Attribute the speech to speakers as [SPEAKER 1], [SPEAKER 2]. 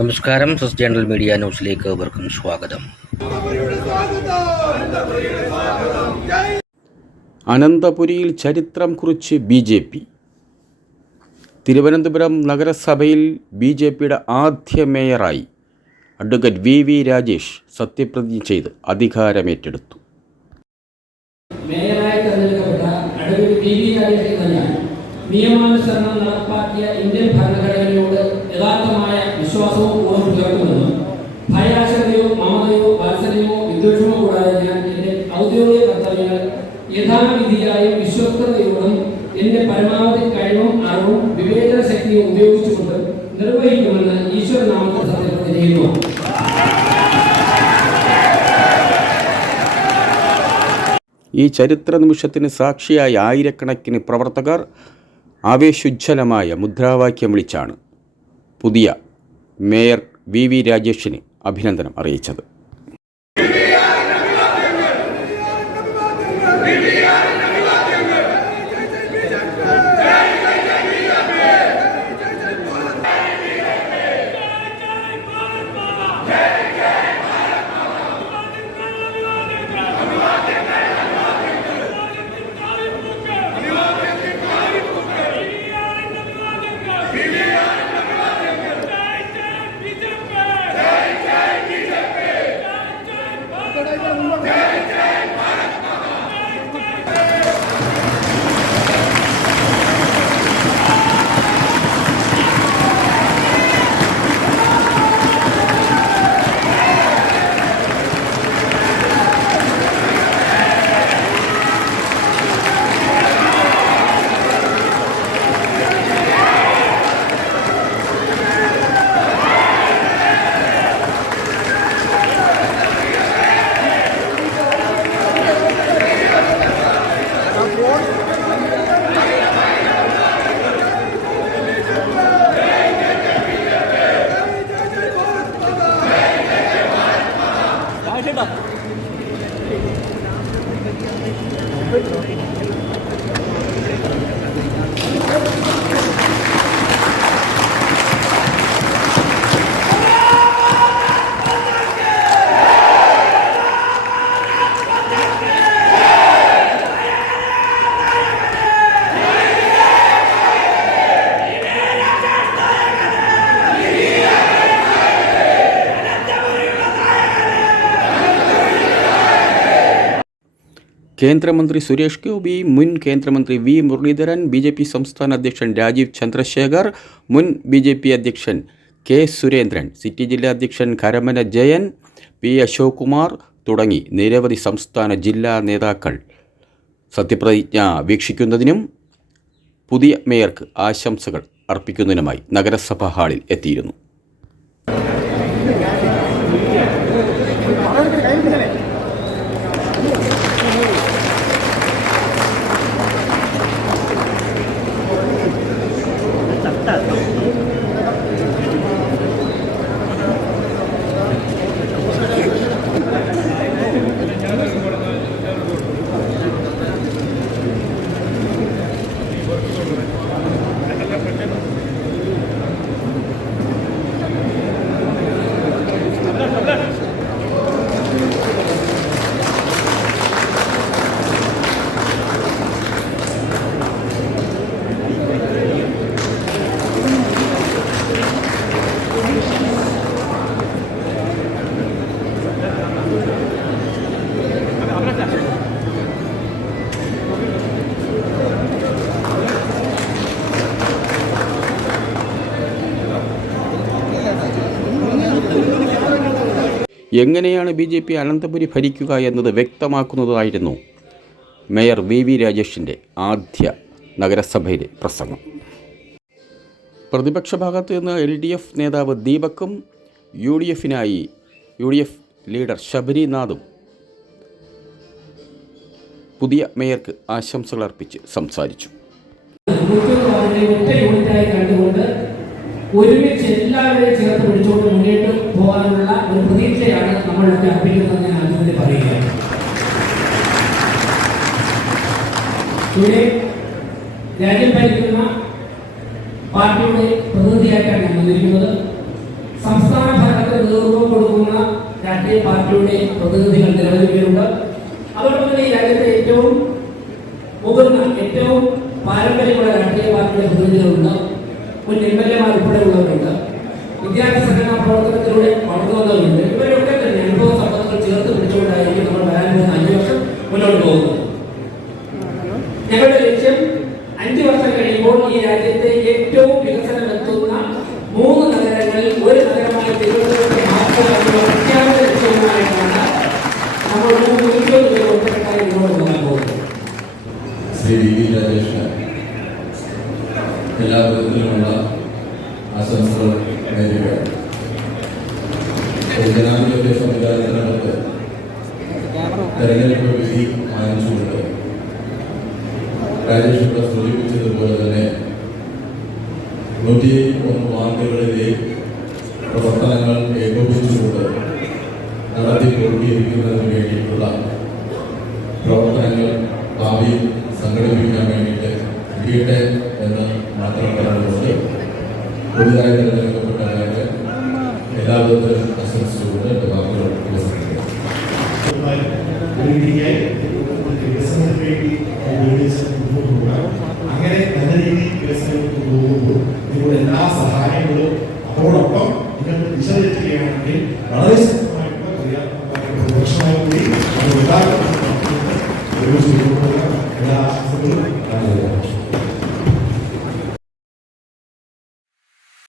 [SPEAKER 1] നമസ്കാരം. സസ് general media ന്യൂസിലേക്ക് അവർക്കും സ്വാഗതം.
[SPEAKER 2] അനന്തപുരിയിൽ ചരിത്രം കുറിച്ച് ബി ജെ പി. തിരുവനന്തപുരം നഗരസഭയിൽ ബി ജെ പിയുടെ ആദ്യ മേയറായി അഡ്വക്കേറ്റ് വി വി രാജേഷ് സത്യപ്രതിജ്ഞ ചെയ്ത് അധികാരമേറ്റെടുത്തു.
[SPEAKER 3] മേയറായി തെരഞ്ഞെടുക്കപ്പെട്ട അഡ്വക്കേറ്റ് വി വി രാജേഷ് തന്നെയാണ്. നിയമാനുസരണം നടപ്പാക്കിയ ഇന്ത്യൻ ഭരണഘടനയോട് യഥാർത്ഥമായ വിശ്വാസവും ഊർജം പുലർത്തുമെന്നും ഭയാശങ്കയോ മമതയോ വാത്സല്യമോ വിദ്വേഷമോ കൂടാതെ ഞാൻ എന്റെ ഔദ്യോഗിക കർത്തവ്യങ്ങൾ യഥാവിധിയായും വിശ്വസ്തയോടും എന്റെ പരമാവധി കഴിവും അറിവും വിവേചന ശക്തിയും ഉപയോഗിച്ചുകൊണ്ട് നിർവഹിക്കുമെന്ന് ഈശ്വരനാമത്തെ ചെയ്യുന്നു.
[SPEAKER 2] ഈ ചരിത്ര നിമിഷത്തിന് സാക്ഷിയായ ആയിരക്കണക്കിന് പ്രവർത്തകർ ആവേശുജ്വലമായ മുദ്രാവാക്യം വിളിച്ചാണ് പുതിയ മേയർ വി വി രാജേഷിന് അഭിനന്ദനം അറിയിച്ചത്. ってた കേന്ദ്രമന്ത്രി സുരേഷ് ഗോപി മുൻ കേന്ദ്രമന്ത്രി V Muraleedharan B J P സംസ്ഥാന അധ്യക്ഷൻ രാജീവ് ചന്ദ്രശേഖർ മുൻ ബി ജെ പി അധ്യക്ഷൻ കെ സുരേന്ദ്രൻ സിറ്റി ജില്ലാ അധ്യക്ഷൻ കരമന ജയൻ പി അശോക് കുമാർ തുടങ്ങി നിരവധി സംസ്ഥാന ജില്ലാ നേതാക്കൾ. സത്യപ്രതിജ്ഞ വീക്ഷിക്കുന്നതിനും പുതിയ മേയർക്ക് ആശംസകൾ അർപ്പിക്കുന്നതിനുമായി നഗരസഭാ ഹാളിൽ എത്തിയിരുന്നു. എങ്ങനെയാണ് ബി ജെ പി അനന്തപുരി ഭരിക്കുക എന്നത് വ്യക്തമാക്കുന്നതായിരുന്നു മേയർ വി വി രാജേഷിന്റെ ആദ്യ നഗരസഭയിലെ പ്രസംഗം. പ്രതിപക്ഷ ഭാഗത്ത് നിന്ന് എൽ ഡി എഫ് നേതാവ് ദീപക്കും യു ഡി എഫിനായി യു ഡി എഫ് ലീഡർ ശബരിനാഥും പുതിയ മേയർക്ക് ആശംസകൾ അർപ്പിച്ച് സംസാരിച്ചു.
[SPEAKER 3] ഒരുമിച്ച് എല്ലാവരെയും ചേർത്ത് പിടിച്ചുകൊണ്ട് മുന്നോട്ട് പോകാനുള്ള ഒരു പ്രതീക്ഷയാണ് നമ്മളൊക്കെ അർപ്പിക്കുന്നത് ഞാൻ അതിനെ പറയുകയാണ്. ഇവിടെ രാജ്യം ഭരിക്കുന്ന പാർട്ടിയുടെ പ്രതിനിധിയായിട്ടാണ് ഞാൻ വന്നിരിക്കുന്നത്. സംസ്ഥാന നേതൃത്വം കൊടുക്കുന്ന രാഷ്ട്രീയ പാർട്ടിയുടെ പ്രതിനിധികൾ നിരവധി പേരുണ്ട്. അതോടൊപ്പം തന്നെ ഈ രാജ്യത്തെ ഏറ്റവും മുതിർന്ന ഏറ്റവും പാരമ്പര്യമുള്ള രാഷ്ട്രീയ പാർട്ടിയുടെ പ്രതിനിധികളുണ്ട്. മുൻ എം എൽ എമാർ ഉൾപ്പെടെ ഉള്ളവരുണ്ട് വിദ്യാർത്ഥി സംഘടനാ പ്രവർത്തനത്തിലൂടെ വളർന്നു വന്നവരുണ്ട് ഇവരൊക്കെ തന്നെ അനുഭവ സമ്പത്തുകൾ ചേർത്ത് പിടിച്ചുകൊണ്ടായിരിക്കും നമ്മൾ വരാൻ പോകുന്ന അഞ്ചു
[SPEAKER 4] എല്ലാ വിധത്തിലുമുള്ള ആശംസകൾ നേരുകയാണ്. ജനാധിപത്യ സംവിധാനത്തിനകത്ത് തെരഞ്ഞെടുപ്പ് വിധി മാനിച്ചുകൊണ്ട് രാജേഷ് ഇവിടെ സൂചിപ്പിച്ചതുപോലെ തന്നെ നൂറ്റി ഒന്ന് വാർഡുകളിലെ പ്രവർത്തനങ്ങൾ ഏകോപിച്ചുകൊണ്ട് നടത്തിക്കൊണ്ടിരിക്കുന്നതിന് വേണ്ടിയിട്ടുള്ള പ്രവർത്തനങ്ങൾ ഭാവിയിൽ സംഘടിപ്പിക്കാൻ വേണ്ടിയിട്ട് കഴിയട്ടെ എന്ന് മാത്രം പറഞ്ഞുകൊണ്ട് പുതുതായി തിരഞ്ഞെടുക്കപ്പെട്ടവർക്ക് എല്ലാവിധത്തിലും ആശംസിച്ചുകൊണ്ട് എന്റെ വാക്കുകൾ
[SPEAKER 5] അങ്ങനെ നല്ല രീതിയിൽ വികസനത്തിൽ പോകുമ്പോൾ നിങ്ങളുടെ എല്ലാ സഹായങ്ങളും അതോടൊപ്പം നിങ്ങൾക്ക് ദിശ തെറ്റുകയാണെങ്കിൽ വളരെ ശക്തമായിട്ടുള്ള പ്രദർശനങ്ങൾ കൂടി അത് ഉണ്ടാകുന്ന എല്ലാ ആശംസകളും